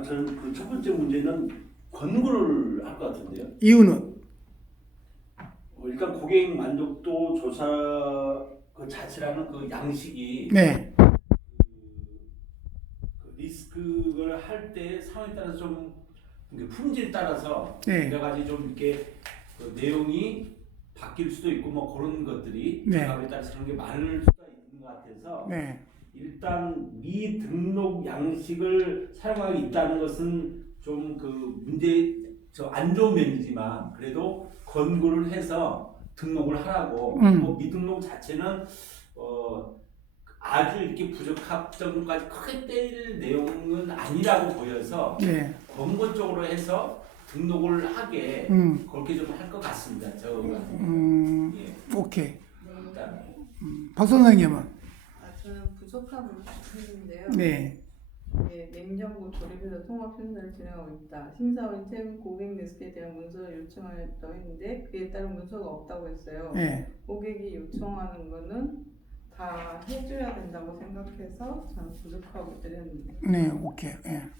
아, 저는 그 첫 번째 문제는 권고를 할 것 같은데요. 이유는 어, 일단 고객 만족도 조사 그 자체라는 그 양식이 네, 그, 그 리스크를 할 때 상황에 따라서 좀 이게 품질에 따라서 네. 여러 가지 좀 이렇게 그 내용이 바뀔 수도 있고 뭐 그런 것들이 네. 작업에 따라서 그런 게 많을 수가 있는 것 같아서 네, 일단 미등록 양식을 사용하고 있다는 것은 좀 그 문제 저 안 좋은 면이지만 그래도 권고를 해서 등록을 하라고. 음. 뭐 미등록 자체는 어 아주 이렇게 부적합 정도까지 크게 때릴 내용은 아니라고 보여서 네, 권고적으로 해서 등록을 하게 음, 그렇게 좀 할 것 같습니다. 저 음, 예, 오케이. 일단 음, 박 선생님은? 아, 부족함을 했는데요. 네, 예, 냉장고 조립해서 통합 심사를 진행하고 있다. 심사원 최근 고객 리스크에 대한 문서를 요청하였다고 했는데 그에 따른 문서가 없다고 했어요. 네, 고객이 요청하는 거는 다 해줘야 된다고 생각해서 저는 부족하고 드렸는데 네, 오케이. 예.